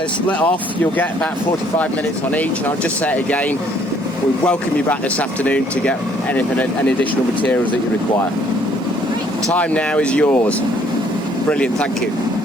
so split off. You'll get about 45 minutes on each, and I'll just say it again. We welcome you back this afternoon to get any additional materials that you require. Time now is yours. Brilliant, thank you.